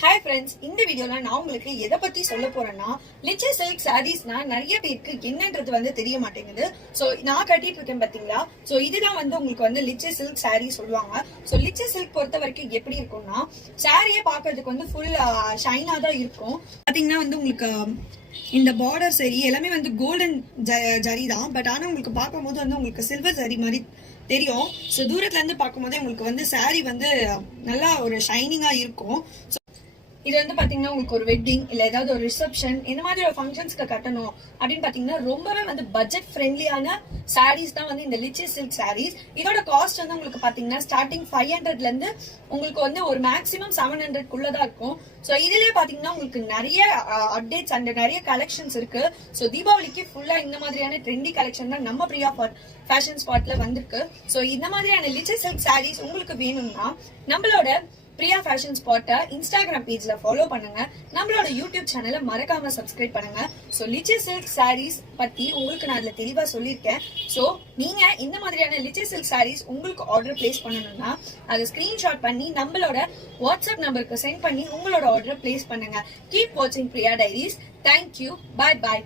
Hi friends, இந்த வீடியோல நான் உங்களுக்கு எதை பத்தி சொல்ல போறேன்னா லிச்சி சில்க் சாரீஸ்னா நிறைய பேருக்கு என்னன்றது வந்து தெரிய மாட்டேங்குது. சோ நான் கட்டிட்டு இருக்கேன் பாத்தீங்களா. சோ இதுதான் வந்து உங்களுக்கு வந்து லிச்சி சில்க் சாரீ சொல்லுவாங்க. சோ லிச்சி சில்க் பொறுத்த வரைக்கும் எப்படி இருக்கும்னா சாரியே பாக்குறதுக்கு வந்து ஃபுல் ஷைனா தான் இருக்கும். பாத்தீங்கன்னா வந்து உங்களுக்கு இந்த பார்டர் சரி எல்லாமே வந்து கோல்டன் ஜரி தான். பட் ஆனா உங்களுக்கு பார்க்கும்போது வந்து உங்களுக்கு சில்வர் ஜரி மாதிரி தெரியும். ஸோ தூரத்துல இருந்து பார்க்கும்போதே உங்களுக்கு வந்து சாரி வந்து நல்லா ஒரு ஷைனிங்கா இருக்கும். இது வந்து பாத்தீங்கன்னா உங்களுக்கு ஒரு வெட்டிங் இல்ல ஏதாவது ஒரு ரிசப்ஷன் இந்த மாதிரி ஒரு ஃபங்க்ஷன்ஸ்க்கு கட்டணும் அப்படின்னு பாத்தீங்கன்னா ரொம்பவே வந்து பட்ஜெட் ஃப்ரெண்ட்லியான சாரீஸ் தான் வந்து இந்த லிச்சி சில்க் சாரீஸ். இதோட காஸ்ட் வந்து உங்களுக்கு பாத்தீங்கன்னா ஸ்டார்டிங் 500ல இருந்து உங்களுக்கு வந்து ஒரு மேக்ஸிமம் 700 இருக்கும். ஸோ இதுலயே பாத்தீங்கன்னா உங்களுக்கு நிறைய அப்டேட்ஸ் அண்ட் நிறைய கலெக்ஷன்ஸ் இருக்கு. ஸோ தீபாவளிக்கு ஃபுல்லா இந்த மாதிரியான ட்ரெண்டி கலெக்ஷன் தான் நம்ம பிரியா ஃபேஷன் ஸ்பாட்ல வந்திருக்கு. ஸோ இந்த மாதிரியான லிச்சி சில்க் சாரீஸ் உங்களுக்கு வேணும்னா நம்மளோட பிரியா ஃபேஷன் ஸ்பாட்டை இன்ஸ்டாகிராம் பேஜ்ல ஃபாலோ பண்ணுங்க. நம்மளோட யூடியூப் சேனலை மறக்காம சப்ஸ்கிரைப் பண்ணுங்க. ஸோ லிச்சி சில்க் சாரீஸ் பத்தி உங்களுக்கு நான் அதுல தெளிவா சொல்லியிருக்கேன். ஸோ நீங்க இந்த மாதிரியான லிச்சி சில்க் சாரீஸ் உங்களுக்கு ஆர்டர் பிளேஸ் பண்ணணும்னா அதை ஸ்கிரீன்ஷாட் பண்ணி நம்மளோட வாட்ஸ்அப் நம்பருக்கு சென்ட் பண்ணி உங்களோட ஆர்டர் பிளேஸ் பண்ணுங்க. கீப் வாட்சிங் பிரியா டைரிஸ். தேங்க்யூ. பாய் பாய்.